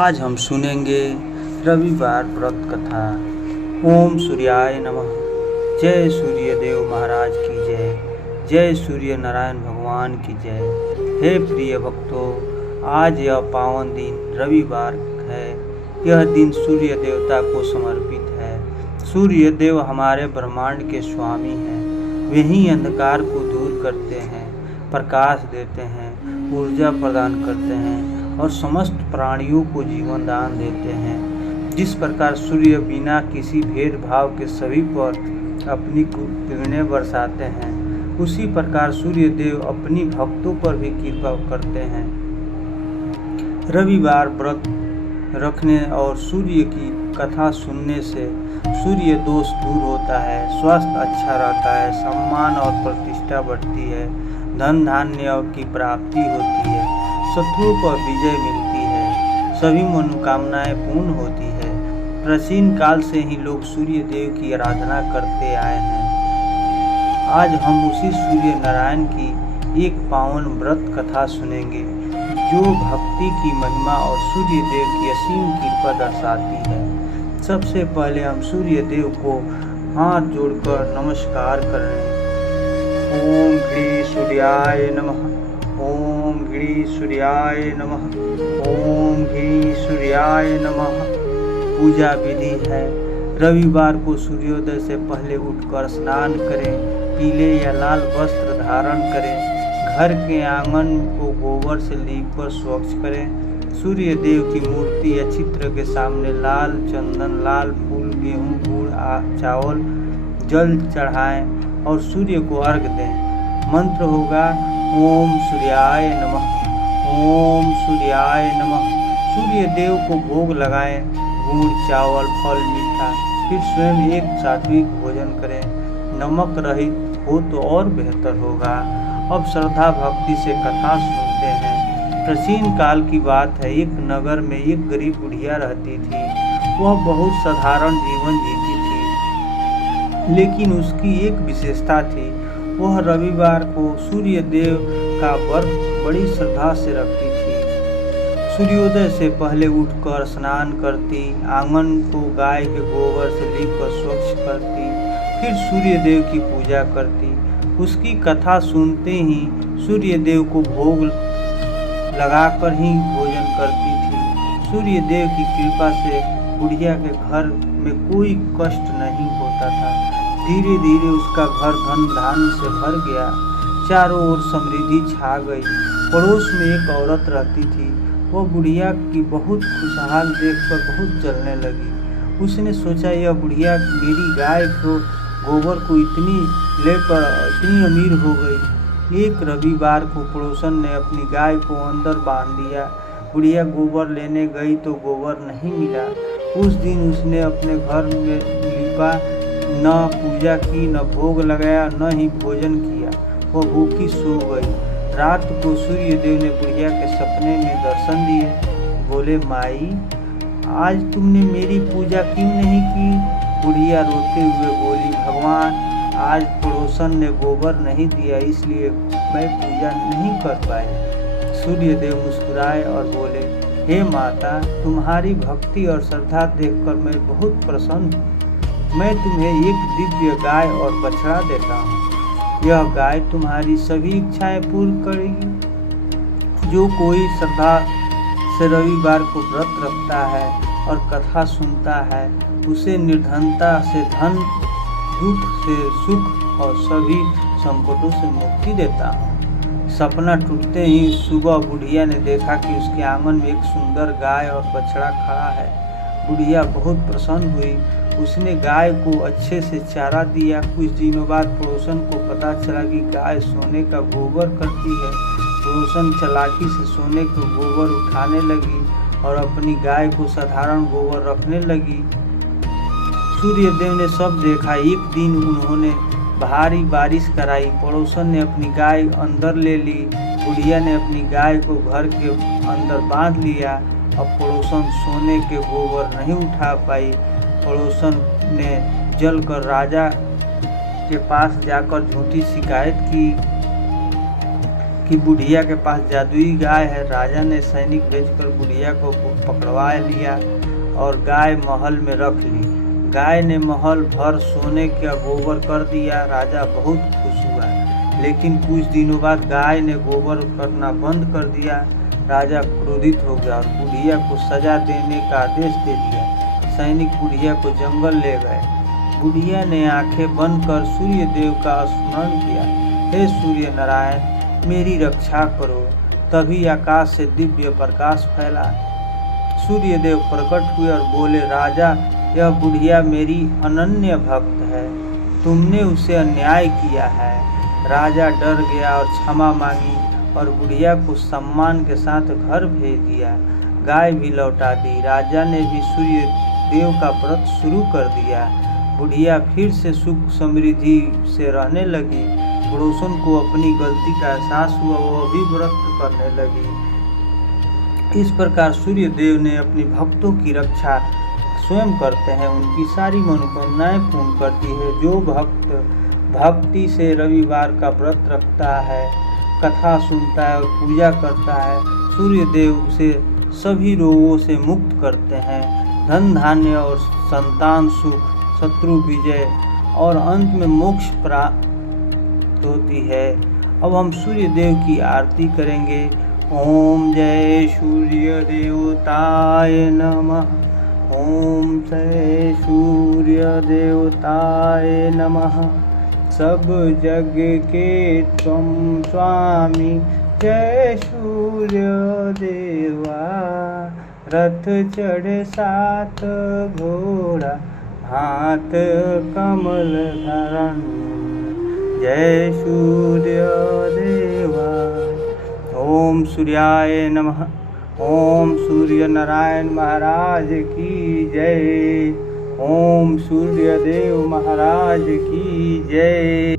आज हम सुनेंगे रविवार व्रत कथा। ओम सूर्याय नमः। जय सूर्यदेव महाराज की जय। जय सूर्य नारायण भगवान की जय। हे प्रिय भक्तों, आज यह पावन दिन रविवार है। यह दिन सूर्य देवता को समर्पित है। सूर्य देव हमारे ब्रह्मांड के स्वामी हैं। वे ही अंधकार को दूर करते हैं, प्रकाश देते हैं, ऊर्जा प्रदान करते हैं और समस्त प्राणियों को जीवन दान देते हैं। जिस प्रकार सूर्य बिना किसी भेदभाव के सभी पर अपनी किरणें बरसाते हैं, उसी प्रकार सूर्य देव अपनी भक्तों पर भी कृपा करते हैं। रविवार व्रत रखने और सूर्य की कथा सुनने से सूर्य दोष दूर होता है, स्वास्थ्य अच्छा रहता है, सम्मान और प्रतिष्ठा बढ़ती है, धन धान्य की प्राप्ति होती है, शत्रुओं पर विजय मिलती है, सभी मनोकामनाएं पूर्ण होती है। प्राचीन काल से ही लोग सूर्य देव की आराधना करते आए हैं। आज हम उसी सूर्य नारायण की एक पावन व्रत कथा सुनेंगे, जो भक्ति की महिमा और सूर्य देव की असीम कृपा दर्शाती है। सबसे पहले हम सूर्य देव को हाथ जोड़कर नमस्कार करें। ओम ह्री सूर्याय नमः। ओम ह्री सूर्याय नमः। ओम ह्री सूर्याय नमः। पूजा विधि है। रविवार को सूर्योदय से पहले उठकर स्नान करें, पीले या लाल वस्त्र धारण करें, घर के आंगन को गोबर से लीपकर स्वच्छ करें, सूर्य देव की मूर्ति या चित्र के सामने लाल चंदन, लाल फूल, गेहूँ, गुड़, चावल, जल चढ़ाएं और सूर्य को अर्घ दें। मंत्र होगा ओम सूर्याय नमः। ओम सूर्याय नमः। सूर्य देव को भोग लगाएं, गुड़, चावल, फल, मीठा। फिर स्वयं एक सात्विक भोजन करें। नमक रहित हो तो और बेहतर होगा। अब श्रद्धा भक्ति से कथा सुनते हैं। प्राचीन काल की बात है। एक नगर में एक गरीब बुढ़िया रहती थी। वह बहुत साधारण जीवन जीती थी, लेकिन उसकी एक विशेषता थी। वह रविवार को सूर्य देव का व्रत बड़ी श्रद्धा से रखती थी। सूर्योदय से पहले उठकर स्नान करती, आंगन को गाय के गोबर से लीपकर स्वच्छ करती, फिर सूर्य देव की पूजा करती। उसकी कथा सुनते ही सूर्य देव को भोग लगाकर ही भोजन करती थी। सूर्य देव की कृपा से बुढ़िया के घर में कोई कष्ट नहीं होता था। धीरे धीरे उसका घर धन धान्य से भर गया। चारों ओर समृद्धि छा गई। पड़ोस में एक औरत रहती थी। वह बुढ़िया की बहुत खुशहाल देखकर बहुत जलने लगी। उसने सोचा, यह बुढ़िया मेरी गाय को गोबर को इतनी लेकर इतनी अमीर हो गई। एक रविवार को पड़ोसन ने अपनी गाय को अंदर बांध दिया। बुढ़िया गोबर लेने गई तो गोबर नहीं मिला। उस दिन उसने अपने घर में लीपा, न पूजा की, न भोग लगाया, न ही भोजन किया। वह भूखी सो गई। रात को सूर्य देव ने बुढ़िया के सपने में दर्शन दिए। बोले, माई, आज तुमने मेरी पूजा क्यों नहीं की? बुढ़िया रोते हुए बोली, भगवान, आज पड़ोसन ने गोबर नहीं दिया, इसलिए मैं पूजा नहीं कर पाई। सूर्य देव मुस्कुराए और बोले, हे माता, तुम्हारी भक्ति और श्रद्धा देखकर मैं बहुत प्रसन्न हूँ। मैं तुम्हें एक दिव्य गाय और बछड़ा देता हूँ। यह गाय तुम्हारी सभी इच्छाएं पूर्ण करेगी। जो कोई श्रद्धा से रविवार को व्रत रखता है और कथा सुनता है, उसे निर्धनता से धन, दुख से सुख और सभी संकटों से मुक्ति देता हूँ। सपना टूटते ही सुबह बुढ़िया ने देखा कि उसके आंगन में एक सुंदर गाय और बछड़ा खड़ा है। बुढ़िया बहुत प्रसन्न हुई। उसने गाय को अच्छे से चारा दिया। कुछ दिनों बाद पड़ोसन को पता चला कि गाय सोने का गोबर करती है। पड़ोसन चालाकी से सोने का गोबर उठाने लगी और अपनी गाय को साधारण गोबर रखने लगी। सूर्य देव ने सब देखा। एक दिन उन्होंने भारी बारिश कराई। पड़ोसन ने अपनी गाय अंदर ले ली। बुढ़िया ने अपनी गाय को घर के अंदर बांध लिया। अब पड़ोसन सोने के गोबर नहीं उठा पाई। पड़ोसन ने जलकर राजा के पास जाकर झूठी शिकायत की कि बुढ़िया के पास जादुई गाय है। राजा ने सैनिक भेजकर बुढ़िया को पकड़वा लिया और गाय महल में रख ली। गाय ने महल भर सोने का गोबर कर दिया। राजा बहुत खुश हुआ, लेकिन कुछ दिनों बाद गाय ने गोबर करना बंद कर दिया। राजा क्रोधित हो गया और बुढ़िया को सजा देने का आदेश दे दिया। सैनिक बुढ़िया को जंगल ले गए। बुढ़िया ने आंखें बंद कर सूर्य देव का स्मरण किया। हे सूर्य नारायण, मेरी रक्षा करो। तभी आकाश से दिव्य प्रकाश फैला। सूर्य देव प्रकट हुए और बोले, राजा, यह बुढ़िया मेरी अनन्य भक्त है, तुमने उसे अन्याय किया है। राजा डर गया और क्षमा मांगी और बुढ़िया को सम्मान के साथ घर भेज दिया। गाय भी लौटा दी। राजा ने भी सूर्य देव का व्रत शुरू कर दिया। बुढ़िया फिर से सुख समृद्धि से रहने लगी। पड़ोसन को अपनी गलती का एहसास हुआ, वह भी व्रत करने लगी। इस प्रकार सूर्य देव ने अपनी भक्तों की रक्षा स्वयं करते हैं, उनकी सारी मनोकामनाएं पूर्ण करती है। जो भक्त भक्ति से रविवार का व्रत रखता है, कथा सुनता है और पूजा करता है, सूर्य देव उसे सभी रोगों से मुक्त करते हैं। धन धान्य और संतान सुख, शत्रु विजय और अंत में मोक्ष प्राप्त होती है। अब हम सूर्य देव की आरती करेंगे। ओम जय सूर्य देवताय नमः। ओम जय सूर्य देवताय नमः। सब जग के तुम स्वामी, जय सूर्य देवा। रथ चढ़े 7 घोड़ा, हाथ कमल धरण, जय सूर्य देवा। ओम सूर्याय नमः। ओम सूर्य नारायण महाराज की जय। ओम सूर्य देव महाराज की जय।